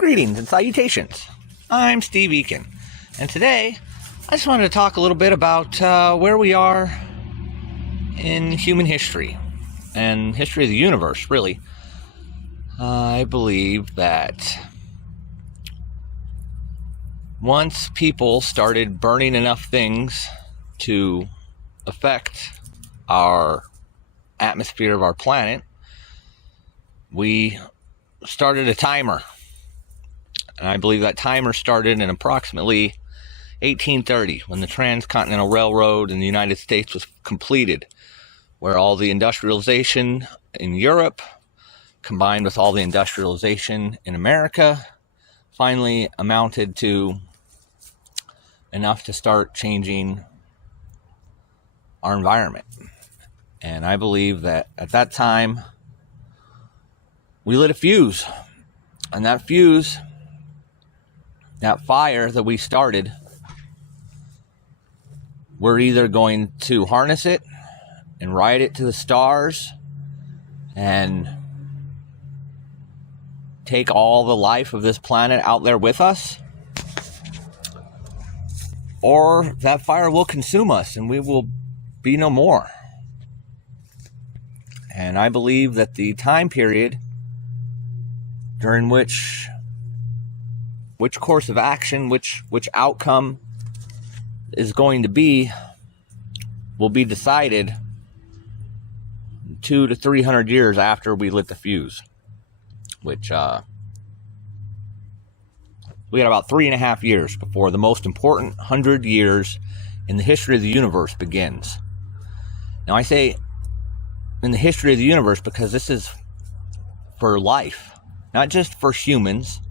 Greetings and salutations. I'm Steve Ekin, and today I just wanted to talk a little bit about where we are in human history and history of the universe, really. I believe that once people started burning enough things to affect our atmosphere of our planet, we started a timer. And I believe that timer started in approximately 1830, when the Transcontinental Railroad in the United States was completed, where all the industrialization in Europe, combined with all the industrialization in America, finally amounted to enough to start changing our environment. And I believe that at that time, we lit a fuse. And that fuse, that fire that we started, we're either going to harness it and ride it to the stars and take all the life of this planet out there with us, or that fire will consume us and we will be no more. And I believe that the time period during which course of action, which outcome is going to be, will be decided 200 to 300 years after we lit the fuse, which we had about 3.5 years before the most important 100 years in the history of the universe begins. Now I say in the history of the universe because this is for life, not just for humans,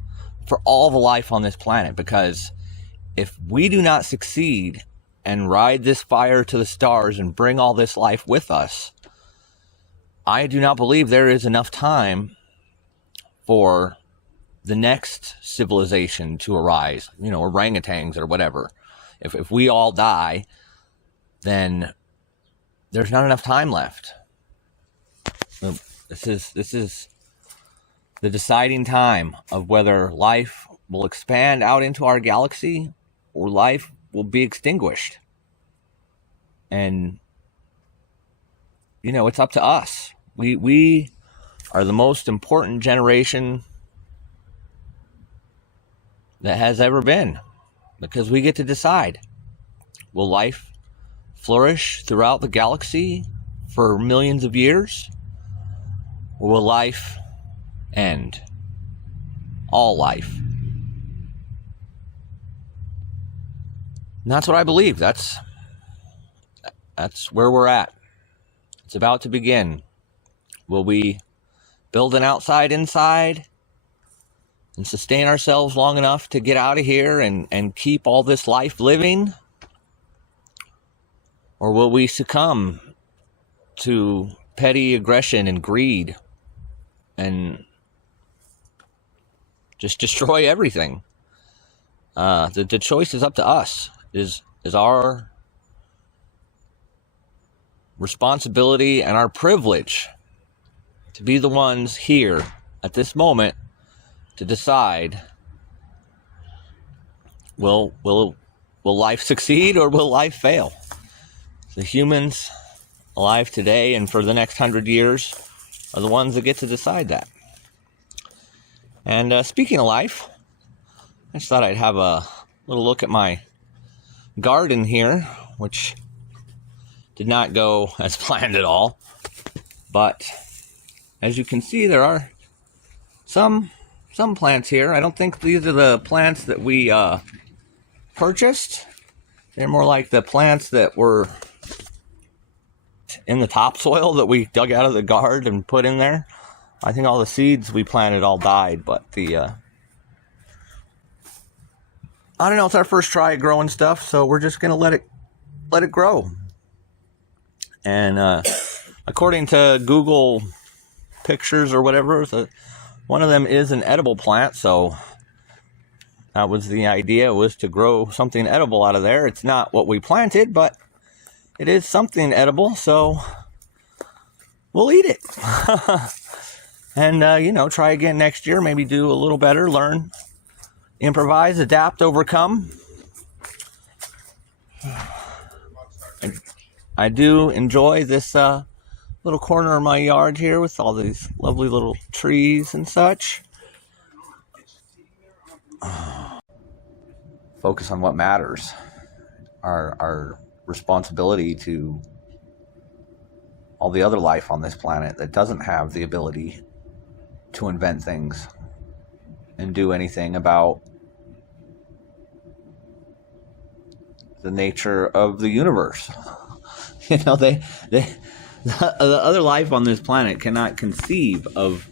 for all the life on this planet. Because if we do not succeed and ride this fire to the stars and bring all this life with us, I do not believe there is enough time for the next civilization to arise, orangutans or whatever. If we all die, then there's not enough time left. This is the deciding time of whether life will expand out into our galaxy or life will be extinguished. And, it's up to us. We are the most important generation that has ever been, because we get to decide. Will life flourish throughout the galaxy for millions of years? Or will life end? All life. And that's what I believe. That's where we're at. It's about to begin. Will we build an outside inside and sustain ourselves long enough to get out of here and keep all this life living? Or will we succumb to petty aggression and greed and just destroy everything? The choice is up to us. Is our responsibility and our privilege to be the ones here at this moment to decide, will life succeed or will life fail? The humans alive today and for the next 100 years are the ones that get to decide that. And speaking of life, I just thought I'd have a little look at my garden here, which did not go as planned at all. But as you can see, there are some plants here. I don't think these are the plants that we purchased. They're more like the plants that were in the topsoil that we dug out of the garden and put in there. I think all the seeds we planted all died, but I don't know, it's our first try at growing stuff, so we're just gonna let it grow. And according to Google pictures or whatever, one of them is an edible plant, so that was the idea, was to grow something edible out of there. It's not what we planted, but it is something edible, so we'll eat it. And, try again next year, maybe do a little better, learn, improvise, adapt, overcome. I do enjoy this little corner of my yard here with all these lovely little trees and such. Focus on what matters. Our responsibility to all the other life on this planet that doesn't have the ability to invent things and do anything about the nature of the universe. The other life on this planet cannot conceive of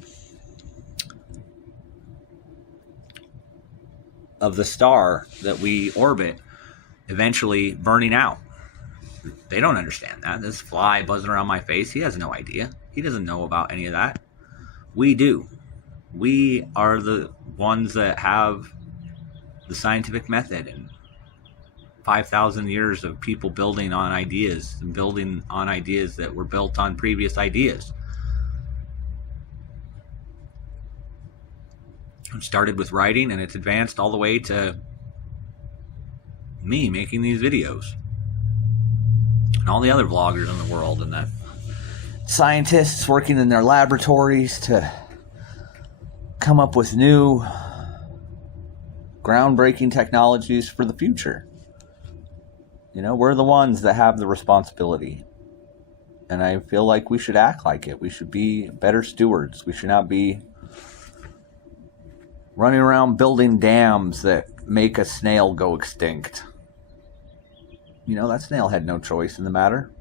the star that we orbit eventually burning out. They don't understand that. This fly buzzing around my face, he has no idea. He doesn't know about any of that. We do. We are the ones that have the scientific method and 5,000 years of people building on ideas and building on ideas that were built on previous ideas. It started with writing, and it's advanced all the way to me making these videos. And all the other vloggers in the world, and that scientists working in their laboratories to come up with new groundbreaking technologies for the future. We're the ones that have the responsibility. And I feel like we should act like it. We should be better stewards. We should not be running around building dams that make a snail go extinct. That snail had no choice in the matter.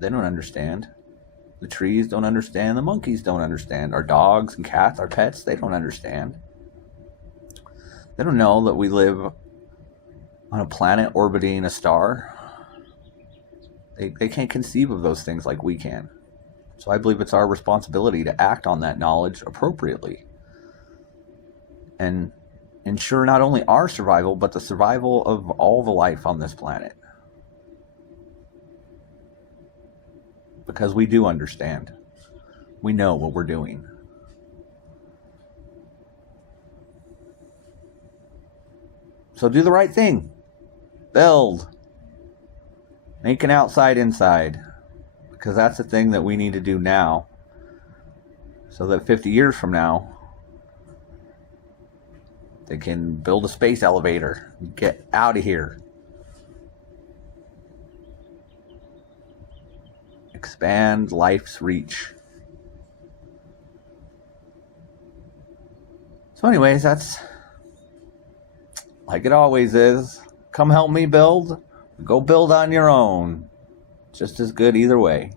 They don't understand. The trees don't understand. The monkeys don't understand. Our dogs and cats, our pets, they don't understand. They don't know that we live on a planet orbiting a star. They can't conceive of those things like we can. So I believe it's our responsibility to act on that knowledge appropriately and ensure not only our survival, but the survival of all the life on this planet. Because we do understand. We know what we're doing. So do the right thing. Build. Make an outside inside. Because that's the thing that we need to do now. So that 50 years from now, they can build a space elevator. Get out of here. Expand life's reach. So anyways, that's like it always is. Come help me build. Go build on your own. Just as good either way.